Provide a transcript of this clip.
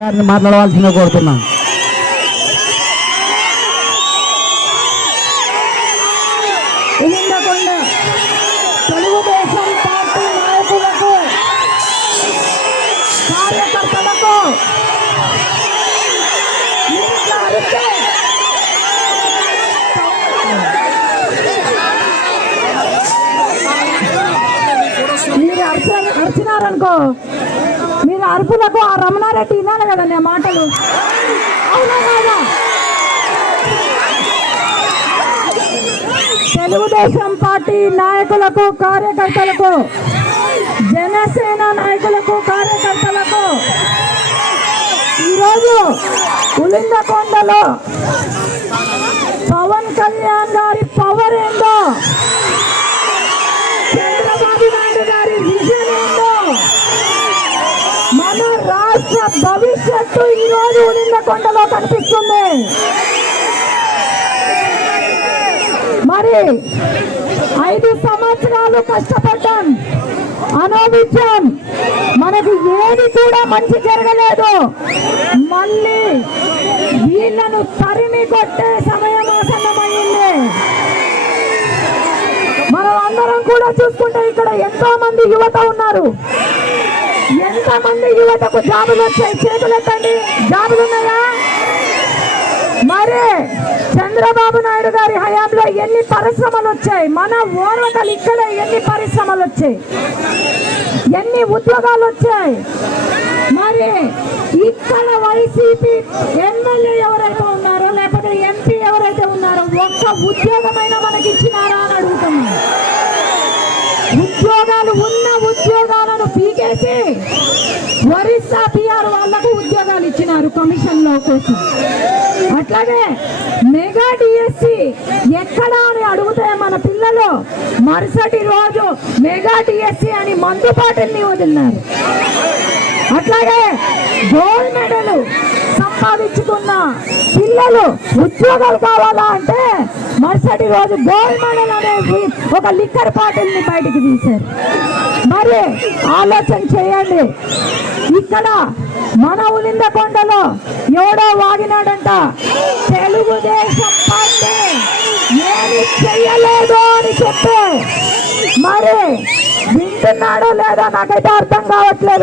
గారిని మాట్లాడవలసిందిగా కోరుతున్నాం తెలుగుదేశం పార్టీ నాయకులకు కార్యకర్తలకు మీరు అరిచినారనుకో అరుపులకు ఆ రమణారెడ్డి వినాలి కదండి ఆ మాటలు. అవునా కాదా? తెలుగుదేశం పార్టీ నాయకులకు కార్యకర్తలకు జనసేన నాయకులకు కార్యకర్తలకు ఈరోజు ఉలిందకొండలో పవన్ కళ్యాణ్ గారి పవర్ ఏందో రాష్ట్ర భవిష్యత్తు ఈరోజు కొండలో కనిపిస్తుంది. మరి ఐదు సంవత్సరాలు కష్టపడ్డాం అనుభవించాం మనకు ఏది కూడా మంచి జరగలేదు. మళ్ళీ వీళ్ళను తరిమి కొట్టే సమయం ఆసన్నమైంది. మనం అందరం కూడా చూసుకుంటే ఇక్కడ ఎంతో మంది యువత ఉన్నారు. ఎంత మంది యువతకు జాబులు వచ్చాయి? చేతులు ఎత్తండి. జాబులు ఉన్నాయా? మరి చంద్రబాబు నాయుడు గారి హయాంలో ఎన్ని పరిశ్రమలు వచ్చాయి? మన ఓర్వకలు ఇక్కడ ఎన్ని పరిశ్రమలు వచ్చాయి? ఎన్ని ఉద్యోగాలు వచ్చాయి? మరి ఇక్కడ వైసీపీ ఎమ్మెల్యే ఎవరైతే ఉన్నారో లేకపోతే ఎంపీ ఎవరైతే ఉన్నారో ఒక్క ఉద్యోగమైన మనకి ఇచ్చినారా అని అడుగుతున్నాను. ఉద్యోగాలు ఉన్న ఉద్యోగాలను చేసి ఒరిస్సా బీహార్ వాళ్ళకు ఉద్యోగాలు ఇచ్చినారు కమిషన్లో కోసం అట్లాగే మెగా డిఎస్సి ఎక్కడ అని అడుగుతాయి మన పిల్లలు? మరుసటి రోజు మెగా డిఎస్సి అని మందుబాటుని వదిలినారు. అట్లాగే గోల్డ్ మెడల్ సంపాదించుకున్న పిల్లలు ఉద్యోగాలు కావాలా అంటే మరుసటి రోజు గోల్డ్ మెడల్ అనేది ఒక లిక్కర్ బాటిల్ని బయటికి తీశారు. మరి ఆలోచన చేయండి. ఇక్కడ మన ఉలిందకొండలో ఎవడో వాగినాడంట. తెలుగుదేశం పార్టీ ఏమి చెయ్యలేదు అని చెప్పి. మరి వింటున్నాడో లేదో నాకైతే అర్థం కావట్లేదు.